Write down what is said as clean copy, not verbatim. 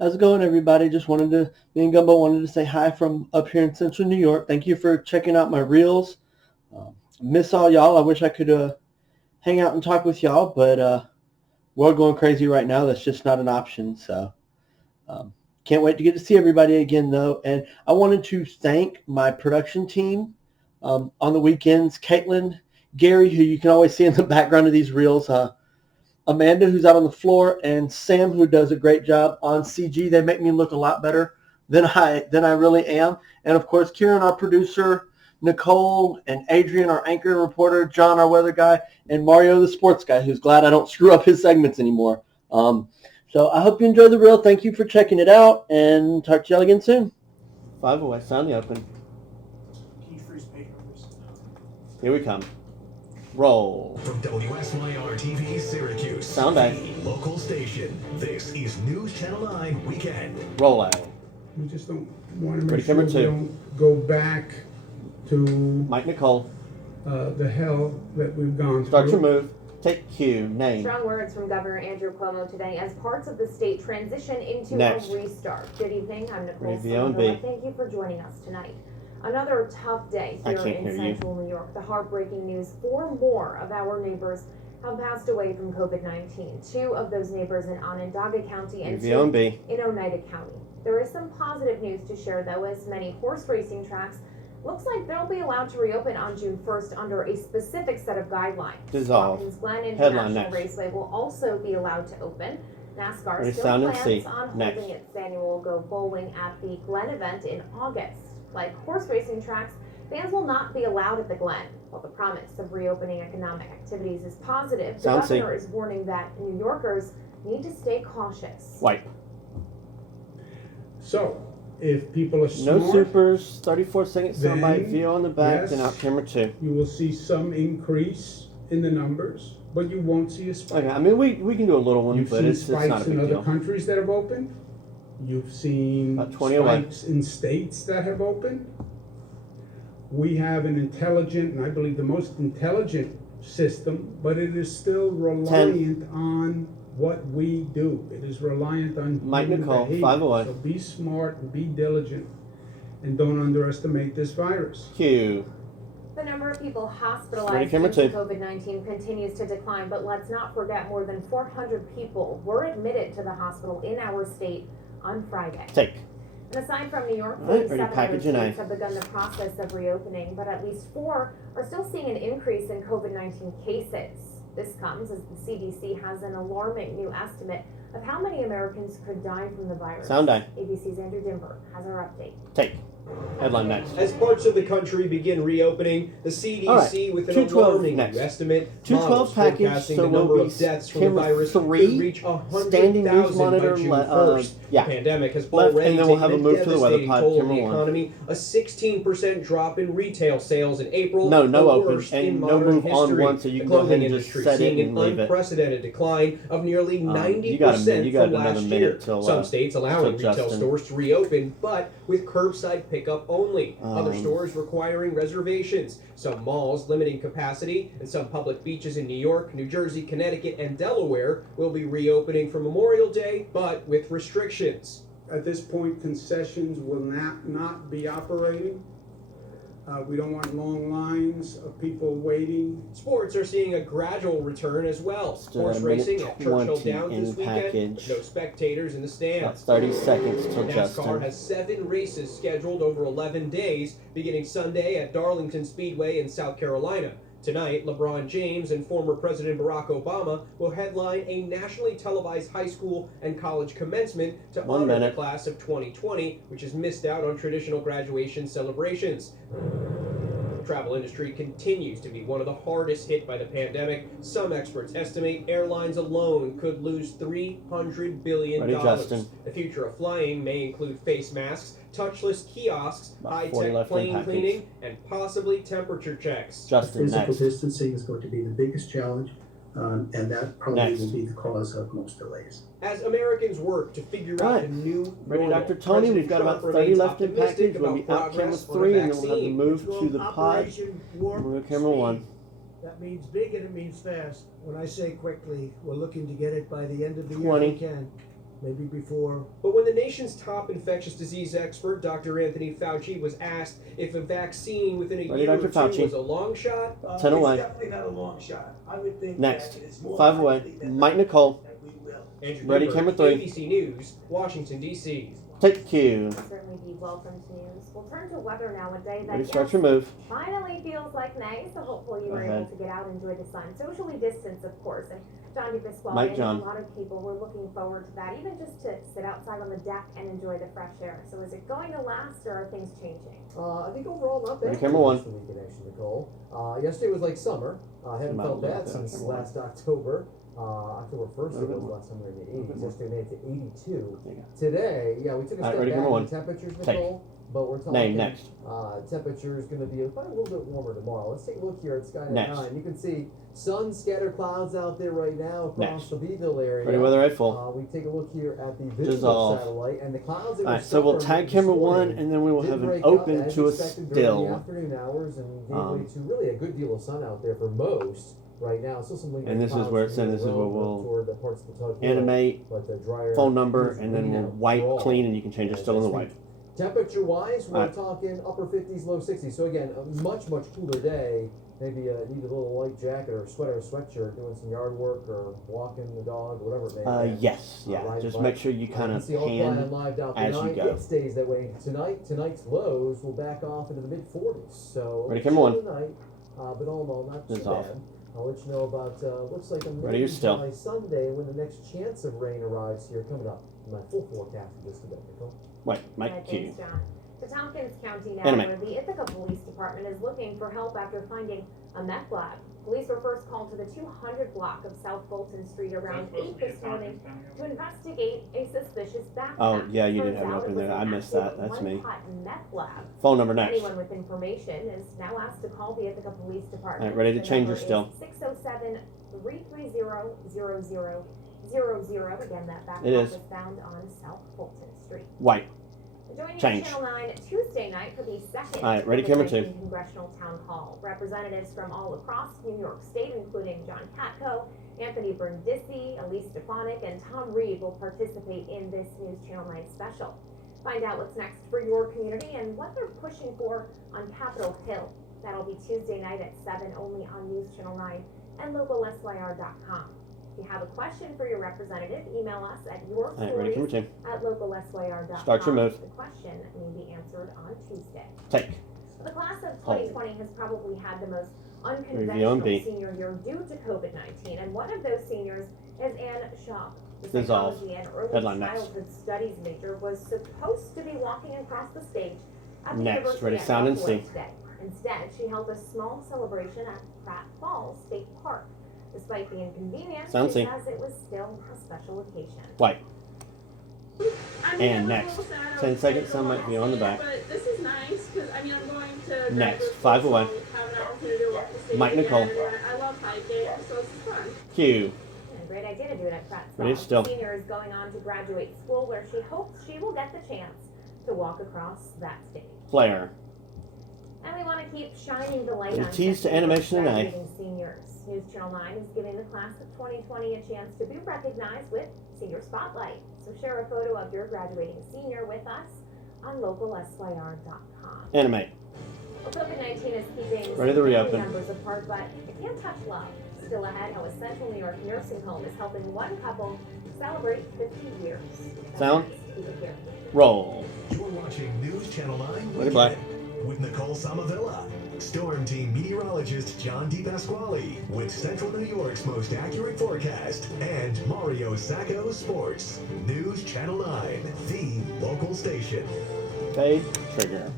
How's it going, everybody? Me and Gumbo wanted to say hi from up here in Central New York. Thank you for checking out my reels. Miss all y'all. I wish I could hang out and talk with y'all, but we're going crazy right now. That's just not an option. So um, can't wait to get to see everybody again, though. And I wanted to thank my production team on the weekends. Caitlin, Gary, who you can always see in the background of these reels. Amanda, who's out on the floor, and Sam, who does a great job on CG. They make me look a lot better than I really am. And of course, Kieran, our producer, Nicole, and Adrian, our anchor and reporter, John, our weather guy, and Mario, the sports guy, who's glad I don't screw up his segments anymore. So I hope you enjoy the reel. Thank you for checking it out, and talk to y'all again soon. 508, sound the open. Here we come. Roll. From WSYR TV Syracuse, Sound A. Local station. This is News Channel 9 Weekend. Roll out. We just don't want to Ready, make sure camera we two. don't go back to Mike Nicole. the hell that we've gone Start your through. move. Take cue. Name. Strong words from Governor Andrew Cuomo today as parts of the state transition into Next. a restart. Good evening. I'm Nicole Review and Silva. B. Thank you for joining us tonight. Another tough day I here can't in hear you. central New York. The heartbreaking news: 4 more of our neighbors have passed away from COVID-19. 2 of those neighbors in Onondaga County and Review and 2 B. in Oneida County. There is some positive news to share, though, as many horse racing tracks looks like they'll be allowed to reopen on June 1st under a specific set of guidelines. Dissolve. Watkins Glen Headline International next. Raceway will also be allowed to open. NASCAR Ready, still sound and plans C. on Next. holding its annual Go Bowling at the Glen event in August. Like horse racing tracks, fans will not be allowed at the Glen. While the promise of reopening economic activities is positive, the Sound C. governor is warning that New Yorkers need to stay cautious. Wipe. So, if people are No smart, supers. 34-second soundbite. Then, View on the back. yes. Then out camera 2. you will see some increase in the numbers, but you won't see a spike. Okay. I mean, we can do a little one, You've but seen it's not a spikes big in other deal. countries that have opened. You've seen About 20 away. spikes in states that have opened. We have an intelligent, and I believe the most intelligent system, but it is still reliant on what we do. It is reliant on Mike human Nicole, behavior. 508. So be smart and be diligent, and don't underestimate this virus. Cue. The number of people Ready, hospitalized camera due to 2. COVID-19 continues to decline, but let's not forget more than 400 people were admitted to the hospital in our state on Friday. Take. And aside from New York, All right, 47 ready, other package an A. states have begun the process of reopening, but at least 4 are still seeing an increase in COVID-19 cases. This comes as the CDC has an alarming new estimate of how many Americans could die from the virus. Sound A. ABC's Andrew Dimber has our update. Take. Headline next. As parts of the country begin reopening, the CDC All right, with an 212 alarming next. new estimate 212 models package, forecasting so the we'll number be of deaths from the camera virus 3, could reach standing news 100,000 monitor, by June 1st. yeah. The pandemic has Left, already and then we'll taken have a move to the weather devastating pod, toll on camera the 1. economy. A 16% drop in retail sales in April. No the open, worst in and no modern move on history. one, so you The can go ahead clothing and just industry set it seeing and an leave it. unprecedented decline of nearly 90% you got from another last minute year. till, Some states allowing till retail Justin. stores to reopen, but with curbside pickup only. Other Um, stores requiring reservations. Some malls limiting capacity, and some public beaches in New York, New Jersey, Connecticut, and Delaware will be reopening for Memorial Day, but with restrictions. At this point, concessions will not be operating. We don't want long lines of people waiting. Sports are seeing a gradual return as well. Still Horse at a minute racing at Churchill 20 Downs in this weekend. package. No spectators in the About stands. 30 seconds till NASCAR Justin. has 7 races scheduled over 11 days, beginning Sunday at Darlington Speedway in South Carolina. Tonight, LeBron James and former President Barack Obama will headline a nationally televised high school and college commencement to 1 honor minute. the class of 2020, which has missed out on traditional graduation celebrations. The travel industry continues to be one of the hardest hit by the pandemic. Some experts estimate airlines alone could lose $300 billion. Ready, Justin. The future of flying may include face masks, touchless kiosks, About 40 high-tech left in plane package. cleaning, and possibly temperature checks. Justin Physical next. distancing is going to be the biggest challenge, and that probably Next. will be the cause of most delays. As Americans work to figure All out right. the new Ready, normal, Dr. Tony? President We've got Trump about 30 remains left in optimistic package. We'll be about out camera progress on 3, a and then we'll have to vaccine. move to the pod. Operation Warp We'll go camera 1. Speed. That means big and it means fast. When I say quickly, we're looking to get it by the end of the year 20. if we can. maybe before. But when the nation's top infectious disease expert, Dr. Anthony Fauci, was asked if a vaccine within a Ready, year Dr. or two Fauci? was a long shot, 10 away. It's definitely not a long shot. I would think Next. that it's more 5 away. likely than Mike not Nicole. that we will. Andrew Ready, Cooper, camera 3. ABC News, Washington, D.C. Take Q. Certainly be welcome to news. We'll turn to weather now. A day that Ready, start your move. finally feels like May, so hopefully you Go were ahead. able to get out and enjoy the sun. Socially distanced, of course. And John DePasquale, Mike I know John. a lot of people were looking forward to that, even just to sit outside on the deck and enjoy the fresh air. So is it going to last, or are things changing? I think overall not bad. Ready, camera 1. The weekend, actually, Nicole. Yesterday was like summer. I haven't felt that since last October. October 1st it was last time we were in the 80s. Yesterday made it to 82. Today, yeah, we took a step ready, back camera 1. in temperatures, Take. Nicole. But we're talking Name next. temperature is going to be probably a little bit warmer tomorrow. Let's take a look here at Sky Next. 9. You can see sun, scattered clouds out there right now across Next. the Beeville area. Ready, weather right full. We take a look here at the visual Dissolve. satellite and the clouds that Alright, so we'll tag camera 1 and then we will have an open to a during the still. afternoon hours and gave way to really a good deal of sun out there for most right now. Still some lingering And this is clouds where it said moving this is where around we'll toward the parts of the Tug Hill, Animate, but the drier phone number, is and then leaning we'll out wipe, raw. clean, and you can change it still in the white. Temperature wise, we're Alright. talking upper 50s, low 60s. So again, a much cooler day. Maybe need a little light jacket or sweater or sweatshirt doing some yard work or walking the dog or whatever it may be. Yes, yeah. Right, Just but make sure you kind of see all flying pan live out as you tonight. go. It stays that way tonight's lows will back off into the mid 40s. So Ready, camera 1. tonight, but all in all, not too Dissolve. bad. I'll let you know about looks like a Ready, you're still. by Sunday when the next chance of rain arrives here coming up. My full forecast for just a bit, Nicole. Wait, Mike Thanks, Q. John. To Tompkins County now, Animate. where the Ithaca Police Department is looking for help after finding a meth lab. Police were first called to the 200 block of South Fulton Street around 8 this morning to investigate a suspicious backpack. Oh, yeah, you did Turns have it out open was there. an I missed active that. That's me. one-pot meth lab. Phone number next. Anyone with information is now asked to call the Ithaca Police Department. Alright, ready to The change number her still. is 607-330-0000. Again, that backpack It is. was found on South Fulton Street. White. Joining Change. Channel 9 Tuesday night for the second All right, ready, camera 2. COVID-19 Congressional Town Hall. Representatives from all across New York State, including John Katko, Anthony Brindisi, Elise Stefanik, and Tom Reed will participate in this News Channel 9 special. Find out what's next for your community and what they're pushing for on Capitol Hill. That'll be Tuesday night at 7 only on News Channel 9 and localsyr.com. If you have a question for your representative, email us at All right, ready, camera 2. yourstories@localsyr.com. Start your move. The question may be answered on Tuesday. Take. The class of Hold. 2020 has probably had the most Review unconventional on B. senior year due to COVID-19, and one of those seniors is Anne Shaw. The Dissolve. psychology and early Headline next. childhood studies major was supposed to be walking across the stage at the Next. University Ready, at sound and Buffalo see. today. Instead, she held a small celebration at Pratt Falls State Park. Despite the inconvenience, Sound she see. says it was still a special occasion. White. I mean, And I'm a next. little sad I 10 was seconds, gonna some go might be on the back. But this is nice because I mean I'm going to Next. graduate 5 school, away. so have an opportunity to walk the stage Mike again, Nicole. and I love hiking, so this is fun. Q. Yeah, great idea to do it at Pratt Ready, Falls. still. The senior is going on to graduate school where she hopes she will get the chance to walk across that stage. Flare. And we want to keep shining the light And on tease to sexually animation and A. graduating seniors. News Channel 9 is giving the class of 2020 a chance to be recognized with Senior Spotlight. So share a photo of your graduating senior with us on localsyr.com. Animate. Well, COVID-19 is keeping Ready to family reopen. members apart, but it can't touch love. Still ahead, how a Central New York nursing home is helping one couple celebrate 50 years. That's Sound. next. Keep it here. Roll. You're watching News Channel 9 Ready, Black. Weekend with Nicole Samavilla, Storm Team meteorologist John DePasquale with Central New York's most accurate forecast, and Mario Sacco Sports. News Channel 9, the local station. Fade. Trigger.